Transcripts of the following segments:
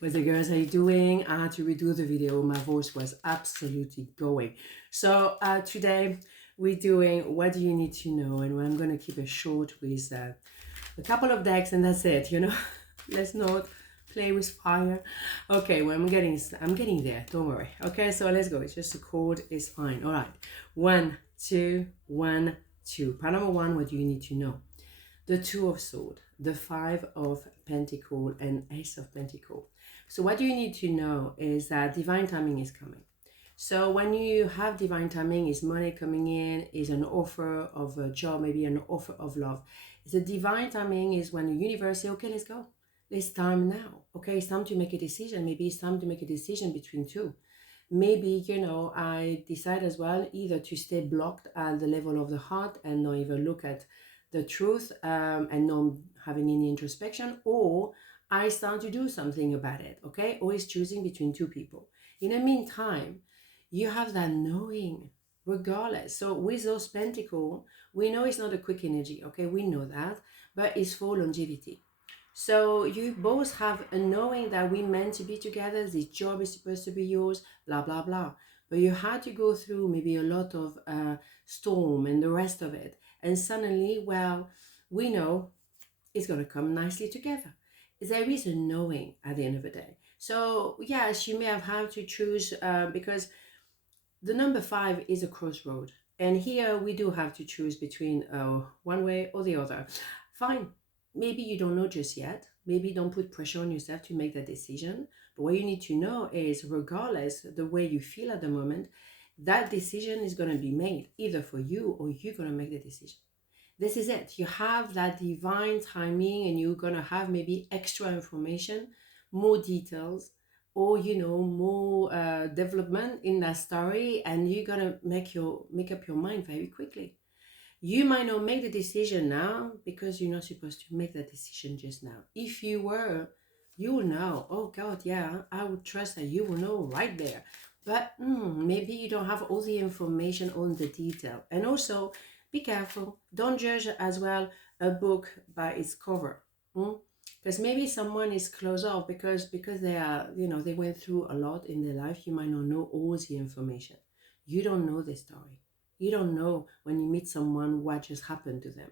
What the girls are doing? I had to redo the video. My voice was absolutely going. So today we're doing what do you need to know, and I'm going to keep it short with a couple of decks, and that's it. Let's not play with fire. Okay, well, I'm getting there. Don't worry. Okay, so let's go. It's just a chord. It's fine. All right. 1, 2, 1, 2. Part number 1. What do you need to know? The Two of Swords, the Five of Pentacles, and Ace of Pentacles. So what you need to know is that divine timing is coming. So when you have divine timing, is money coming in, is an offer of a job, maybe an offer of love. The divine timing is when the universe says, okay, let's go. It's time now. Okay, it's time to make a decision. Maybe it's time to make a decision between two. Maybe, I decide as well either to stay blocked at the level of the heart and not even look at the truth and not having any introspection, or I start to do something about it. Okay, always choosing between two people. In the meantime, you have that knowing regardless. So with those pentacles, we know it's not a quick energy. Okay, we know that, but it's for longevity. So you both have a knowing that we're meant to be together, this job is supposed to be yours, blah blah blah, but you had to go through maybe a lot of storm and the rest of it, and suddenly, well, we know it's going to come nicely together. There is a knowing at the end of the day. So yes, you may have had to choose because the number 5 is a crossroad, and here we do have to choose between one way or the other. Fine, maybe you don't know just yet. Maybe don't put pressure on yourself to make that decision. But what you need to know is, regardless the way you feel at the moment, that decision is going to be made either for you or you're going to make the decision. This is it. You have that divine timing, and you're going to have maybe extra information, more details, or more development in that story, and you're going to make up your mind very quickly. You might not make the decision now because you're not supposed to make that decision just now. If you were, you will know. Oh God, yeah, I would trust that you will know right there. But maybe you don't have all the information on the detail. And also, be careful. Don't judge as well a book by its cover. Because maybe someone is closed off because they are, they went through a lot in their life. You might not know all the information. You don't know the story. You don't know when you meet someone what just happened to them.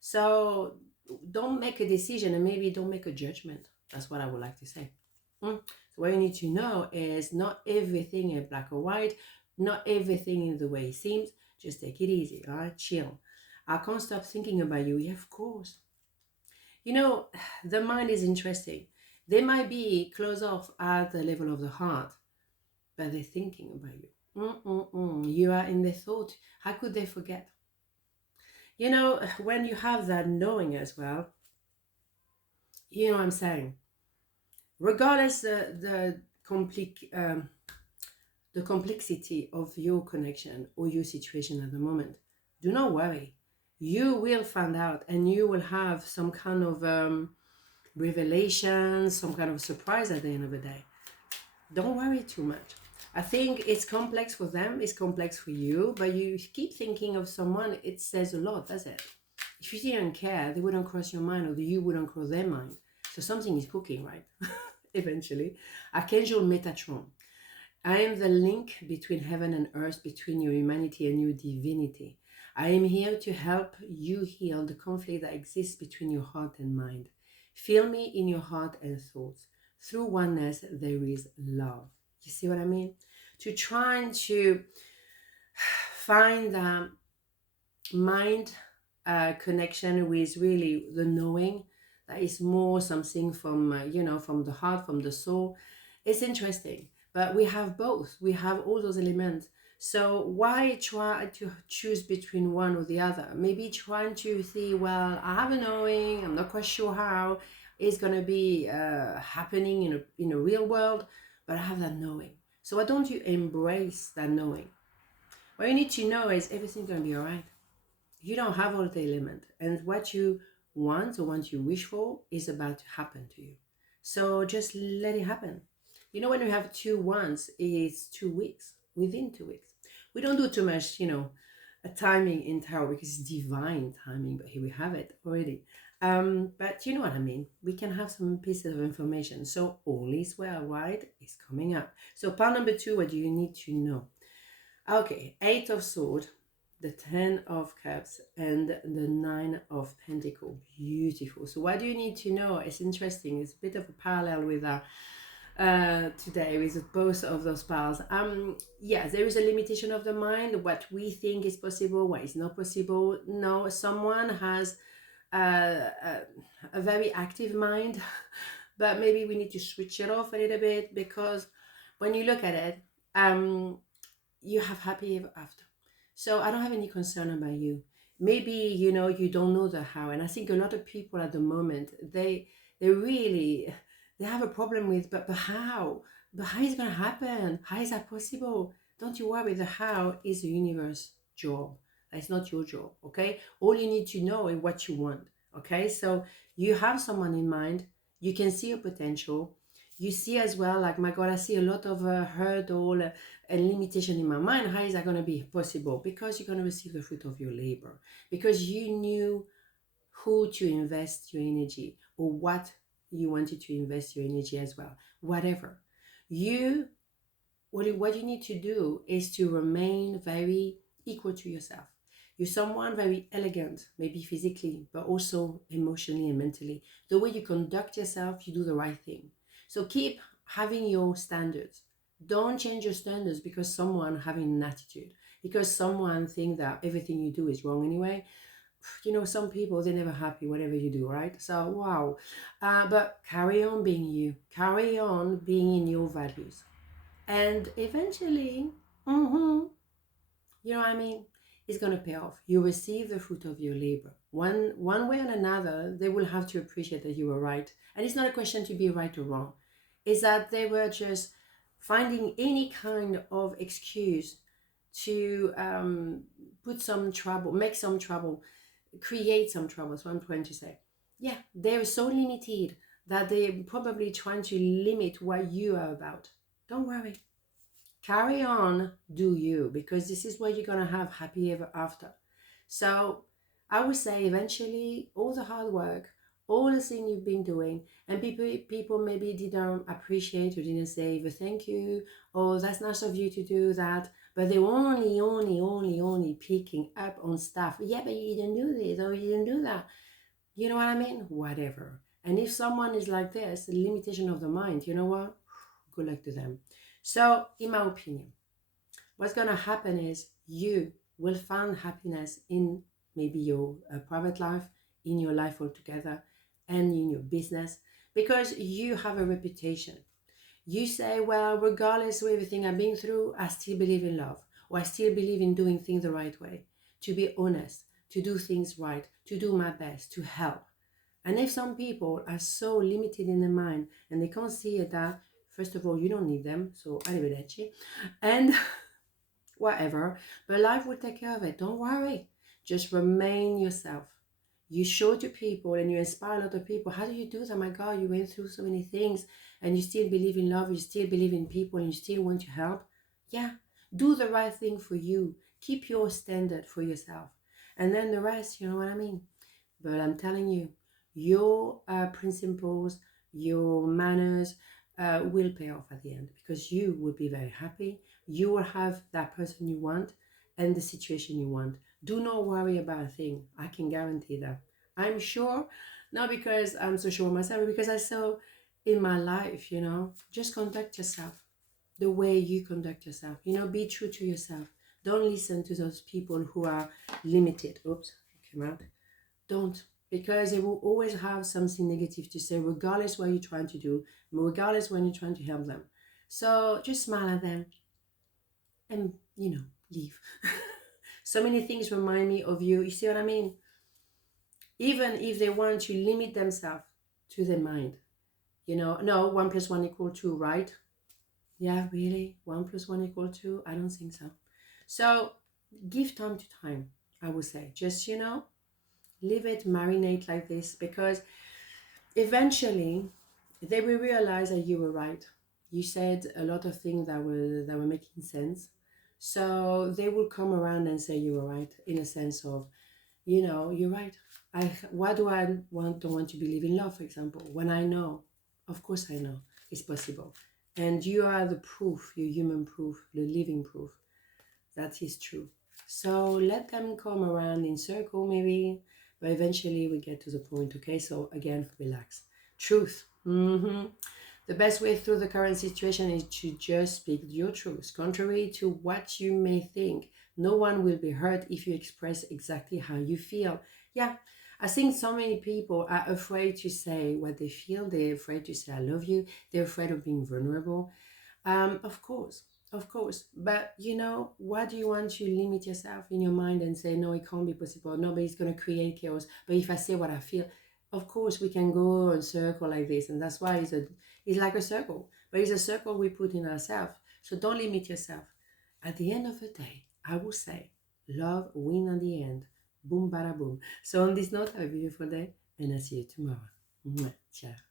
So don't make a decision, and maybe don't make a judgment. That's what I would like to say. So what you need to know is not everything is black or white, not everything is the way it seems. Just take it easy, all right? Chill. I can't stop thinking about you. Yeah, of course. The mind is interesting. They might be closed off at the level of the heart, but they're thinking about you. You are in their thought. How could they forget? When you have that knowing as well, you know what I'm saying. Regardless the complexity of your connection or your situation at the moment, do not worry. You will find out, and you will have some kind of revelation, some kind of surprise at the end of the day. Don't worry too much. I think it's complex for them, it's complex for you, but you keep thinking of someone, it says a lot, does it? If you didn't care, they wouldn't cross your mind, or you wouldn't cross their mind. So something is cooking, right? Eventually. Archangel Metatron. I am the link between heaven and earth, between your humanity and your divinity. I am here to help you heal the conflict that exists between your heart and mind. Feel me in your heart and thoughts. Through oneness, there is love. You see what I mean? To try to find that mind connection with really the knowing that is more something from, from the heart, from the soul. It's interesting, but we have both. We have all those elements. So why try to choose between one or the other? Maybe trying to see, well, I have a knowing, I'm not quite sure how it's going to be happening in a real world, but I have that knowing. So why don't you embrace that knowing? What you need to know is everything's going to be all right. You don't have all the elements, and what you want or what you wish for is about to happen to you. So just let it happen. When you have 2 wants, it's 2 weeks, within 2 weeks. We don't do too much, a timing in tarot because it's divine timing, but here we have it already. But you know what I mean. We can have some pieces of information. So all is well, right? It's coming up. So part number 2, what do you need to know? Okay, 8 of Swords, the 10 of Cups, and the 9 of Pentacles. Beautiful. So what do you need to know? It's interesting. It's a bit of a parallel with today with both of those piles. Yeah, there is a limitation of the mind. What we think is possible, what is not possible. No, someone has a very active mind, but maybe we need to switch it off a little bit, because when you look at it, you have happy ever after. So I don't have any concern about you. Maybe, you know, you don't know the how. And I think a lot of people at the moment, they really, they have a problem with, but how? But how is it going to happen? How is that possible? Don't you worry. The how is the universe job. That's not your job, okay? All you need to know is what you want, okay? So you have someone in mind. You can see a potential. You see as well, like, my God, I see a lot of hurdle and limitation in my mind. How is that going to be possible? Because you're going to receive the fruit of your labor. Because you knew who to invest your energy, or what you wanted to invest your energy as well. Whatever. What you need to do is to remain very equal to yourself. You're someone very elegant, maybe physically, but also emotionally and mentally. The way you conduct yourself, you do the right thing. So keep having your standards. Don't change your standards because someone having an attitude, because someone think that everything you do is wrong anyway. You know, some people, they're never happy whatever you do, right? So wow. But carry on being you. Carry on being in your values. And eventually, you know what I mean, it's going to pay off. You receive the fruit of your labor. One way or another, they will have to appreciate that you were right. And it's not a question to be right or wrong. It's that they were just finding any kind of excuse to put some trouble, make some trouble, create some trouble. That's what I'm trying to say. Yeah, they're so limited that they're probably trying to limit what you are about. Don't worry. Carry on, do you, because this is where you're going to have happy ever after. So I would say eventually all the hard work, all the things you've been doing, and people maybe didn't appreciate or didn't say either thank you, or that's nice of you to do that, but they were only picking up on stuff. Yeah, but you didn't do this or you didn't do that. You know what I mean? Whatever. And if someone is like this, the limitation of the mind, you know what? Good luck to them. So, in my opinion, what's going to happen is you will find happiness in maybe your private life, in your life altogether, and in your business, because you have a reputation. You say, well, regardless of everything I've been through, I still believe in love, or I still believe in doing things the right way, to be honest, to do things right, to do my best, to help. And if some people are so limited in their mind and they can't see it, that first of all, you don't need them, so arrivederci, and whatever, but life will take care of it. Don't worry. Just remain yourself. You show to people and you inspire a lot of people. How do you do that? My God, you went through so many things and you still believe in love, you still believe in people, and you still want to help. Yeah, do the right thing for you. Keep your standard for yourself. And then the rest, you know what I mean? But I'm telling you, your principles, your manners will pay off at the end, because you will be very happy. You will have that person you want and the situation you want. Do not worry about a thing. I can guarantee that. I'm sure, not because I'm so sure myself, but because I saw in my life, you know, just conduct yourself the way you conduct yourself. You know, be true to yourself. Don't listen to those people who are limited. Oops, it came out. Don't, because they will always have something negative to say, regardless what you're trying to do, regardless when you're trying to help them. So just smile at them and, you know, leave. So many things remind me of you. You see what I mean? Even if they want to limit themselves to their mind, you know, no, 1 + 1 = 2, right? Yeah, really? 1 + 1 = 2? I don't think so. So give time to time, I would say. Just, you know, leave it marinate like this, because eventually they will realize that you were right. You said a lot of things that were making sense. So they will come around and say you were right, in a sense of, you know, you're right. Why do I don't want to believe in love, for example, when I know, of course I know it's possible. And you are the proof, your human proof, the living proof that is true. So let them come around in circle maybe, but eventually we get to the point, okay? So again, relax. Truth. The best way through the current situation is to just speak your truth. Contrary to what you may think, no one will be hurt if you express exactly how you feel. Yeah, I think so many people are afraid to say what they feel. They're afraid to say, I love you. They're afraid of being vulnerable. Of course, of course. But you know, why do you want to limit yourself in your mind and say, no, it can't be possible. Nobody's going to create chaos. But if I say what I feel, of course, we can go in circle like this. And that's why it's like a circle. But it's a circle we put in ourselves. So don't limit yourself. At the end of the day, I will say, love win at the end. Boom, bada boom. So on this note, have a beautiful day. And I'll see you tomorrow. Mwah. Ciao.